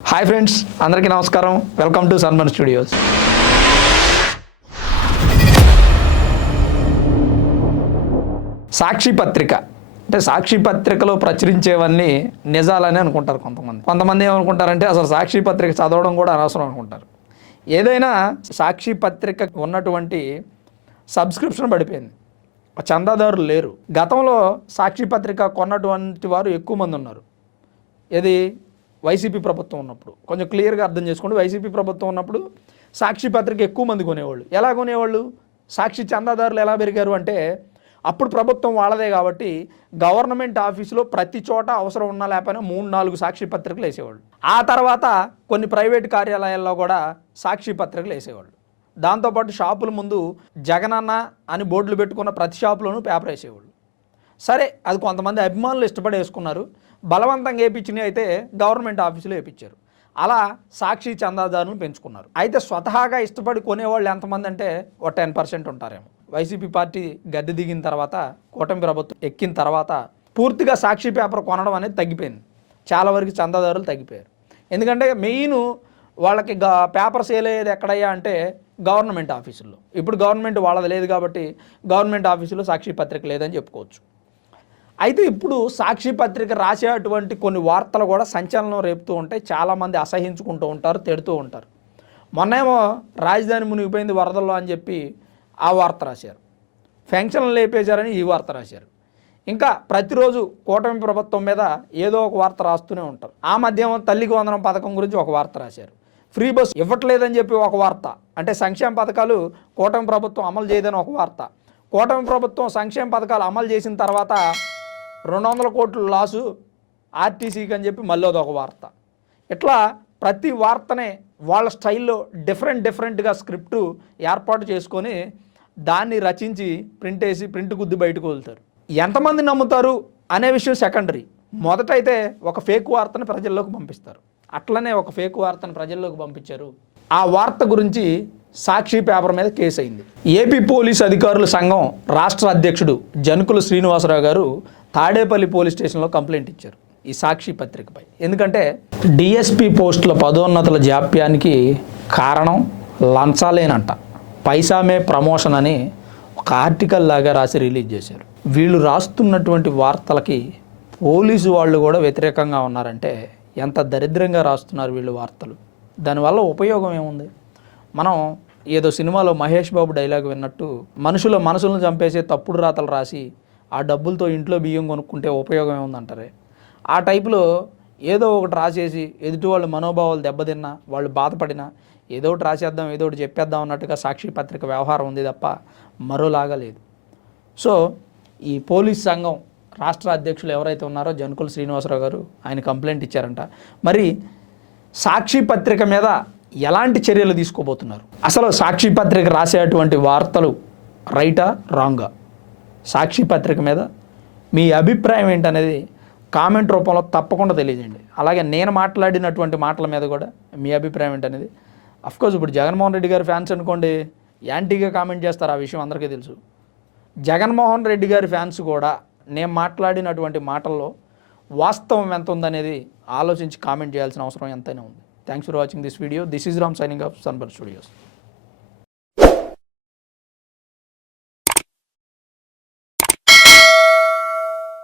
Hi friends అందరికీ నమస్కారం. Welcome to Sanman studios Sakshi పత్రిక. అంటే సాక్షి పత్రికలో ప్రచురించేవన్నీ నిజాలని అనుకుంటారు కొంతమంది. కొంతమంది ఏమనుకుంటారంటే అసలు సాక్షి పత్రిక చదవడం కూడా అనవసరం అనుకుంటారు. ఏదైనా సాక్షి పత్రిక ఉన్నటువంటి సబ్స్క్రిప్షన్ పడిపోయింది. చందాదారులు లేరు. గతంలో సాక్షి పత్రిక కొన్నటువంటి వారు ఎక్కువ మంది ఉన్నారు. ఇది వైసీపీ ప్రభుత్వం ఉన్నప్పుడు. కొంచెం క్లియర్గా అర్థం చేసుకోండి. వైసీపీ ప్రభుత్వం ఉన్నప్పుడు సాక్షి పత్రిక ఎక్కువ మంది కొనేవాళ్ళు. ఎలా కొనేవాళ్ళు? సాక్షి చందాదారులు ఎలా పెరిగారు అంటే అప్పుడు ప్రభుత్వం వాళ్ళదే కాబట్టి గవర్నమెంట్ ఆఫీసులో ప్రతి చోట అవసరం ఉన్నా లేకపోయినా మూడు నాలుగు సాక్షి పత్రికలు వేసేవాళ్ళు. ఆ తర్వాత కొన్ని ప్రైవేట్ కార్యాలయాల్లో కూడా సాక్షి పత్రికలు వేసేవాళ్ళు. దాంతోపాటు షాపుల ముందు జగనన్న అని బోర్డులు పెట్టుకున్న ప్రతి షాపులోనూ పేపర్ వేసేవాళ్ళు. సరే అది కొంతమంది అభిమానులు ఇష్టపడి వేసుకున్నారు. బలవంతంగా వేయించినవి అయితే గవర్నమెంట్ ఆఫీసులో వేయించారు. అలా సాక్షి చందాదారులను పెంచుకున్నారు. అయితే స్వతహాగా ఇష్టపడి కొనేవాళ్ళు ఎంతమంది అంటే ఒక టెన్ పర్సెంట్ ఉంటారేమో. వైసీపీ పార్టీ గద్దె దిగిన తర్వాత కూటమి ప్రభుత్వం ఎక్కిన తర్వాత పూర్తిగా సాక్షి పేపర్ కొనడం అనేది తగ్గిపోయింది. చాలా వరకు చందాదారులు తగ్గిపోయారు. ఎందుకంటే మెయిన్ వాళ్ళకి గా పేపర్ సేల్ అయ్యేది ఎక్కడయ్యా అంటే గవర్నమెంట్ ఆఫీసుల్లో. ఇప్పుడు గవర్నమెంట్ వాళ్ళది లేదు కాబట్టి గవర్నమెంట్ ఆఫీసులో సాక్షి పత్రిక లేదని చెప్పుకోవచ్చు. అయితే ఇప్పుడు సాక్షి పత్రిక రాసేటువంటి కొన్ని వార్తలు కూడా సంచలనం రేపుతూ ఉంటాయి. చాలామంది అసహించుకుంటూ ఉంటారు తిడుతూ ఉంటారు. మొన్నేమో రాజధాని మునిగిపోయింది వరదల్లో అని చెప్పి ఆ వార్త రాశారు. ఫెన్షన్లు లేపేశారని ఈ వార్త రాశారు. ఇంకా ప్రతిరోజు కూటమి ప్రభుత్వం మీద ఏదో ఒక వార్త రాస్తూనే ఉంటారు. ఆ మధ్య తల్లికి వందనం పథకం గురించి ఒక వార్త రాశారు. ఫ్రీ బస్ ఇవ్వట్లేదని చెప్పి ఒక వార్త. అంటే సంక్షేమ పథకాలు కూటమి ప్రభుత్వం అమలు చేయదని ఒక వార్త. కూటమి ప్రభుత్వం సంక్షేమ పథకాలు అమలు చేసిన తర్వాత రెండు వందల కోట్ల లాసు ఆర్టీసీకి అని చెప్పి మళ్ళీ అదొక వార్త. ఇట్లా ప్రతి వార్తనే వాళ్ళ స్టైల్లో డిఫరెంట్ డిఫరెంట్గా స్క్రిప్ట్ ఏర్పాటు చేసుకొని దాన్ని రచించి ప్రింట్ వేసి ప్రింట్ గుద్ది బయటకు వదులుతారు. ఎంతమంది నమ్ముతారు అనే విషయం సెకండరీ. మొదటైతే ఒక ఫేక్ వార్తను ప్రజల్లోకి పంపిస్తారు. అట్లనే ఒక ఫేక్ వార్తను ప్రజల్లోకి పంపించారు. ఆ వార్త గురించి సాక్షి పేపర్ మీద కేసు అయింది ఏపీ పోలీస్ అధికారుల సంఘం రాష్ట్ర అధ్యక్షుడు జనుకుల శ్రీనివాసరావు గారు తాడేపల్లి పోలీస్ స్టేషన్లో కంప్లైంట్ ఇచ్చారు ఈ సాక్షి పత్రికపై. ఎందుకంటే డిఎస్పి పోస్టుల పదోన్నతుల జాప్యానికి కారణం లంచాలేనంట. పైసామే ప్రమోషన్ అని ఒక ఆర్టికల్ లాగా రాసి రిలీజ్ చేశారు. వీళ్ళు రాస్తున్నటువంటి వార్తలకి పోలీసు వాళ్ళు కూడా వ్యతిరేకంగా ఉన్నారంటే ఎంత దరిద్రంగా రాస్తున్నారు వీళ్ళు వార్తలు. దానివల్ల ఉపయోగం ఏముంది? మనం ఏదో సినిమాలో మహేష్ బాబు డైలాగ్ విన్నట్టు మనుషుల మనసులను చంపేసే తప్పుడు రాతలు రాసి ఆ డబ్బులతో ఇంట్లో బియ్యం కొనుక్కుంటే ఉపయోగం ఏముందంటారే ఆ టైపులో ఏదో ఒకటి రాసేసి ఎదుటి వాళ్ళ మనోభావాలు దెబ్బతిన్నా వాళ్ళు బాధపడినా ఏదో ఒకటి రాసేద్దాం ఏదో ఒకటి చెప్పేద్దాం అన్నట్టుగా సాక్షి పత్రిక వ్యవహారం ఉంది తప్ప మరోలాగా లేదు. సో ఈ పోలీస్ సంఘం రాష్ట్ర అధ్యక్షులు ఎవరైతే ఉన్నారో జనకుల శ్రీనివాసరావు గారు ఆయన కంప్లైంట్ ఇచ్చారంట. మరి సాక్షి పత్రిక మీద ఎలాంటి చర్యలు తీసుకోబోతున్నారు? అసలు సాక్షి పత్రిక రాసేటువంటి వార్తలు రైటా రాంగా? సాక్షి పత్రిక మీద మీ అభిప్రాయం ఏంటనేది కామెంట్ రూపంలో తప్పకుండా తెలియజేయండి. అలాగే నేను మాట్లాడినటువంటి మాటల మీద కూడా మీ అభిప్రాయం ఏంటనేది. అఫ్కోర్స్ ఇప్పుడు జగన్మోహన్ రెడ్డి గారి ఫ్యాన్స్ అనుకోండి యాంటీగా కామెంట్ చేస్తారు ఆ విషయం అందరికీ తెలుసు. జగన్మోహన్ రెడ్డి గారి ఫ్యాన్స్ కూడా నేను మాట్లాడినటువంటి మాటల్లో వాస్తవం ఎంత ఉందనేది ఆలోచించి కామెంట్ చేయాల్సిన అవసరం ఎంతైనా ఉంది. Thanks for watching this video this is Ram signing off సన్బర్ studios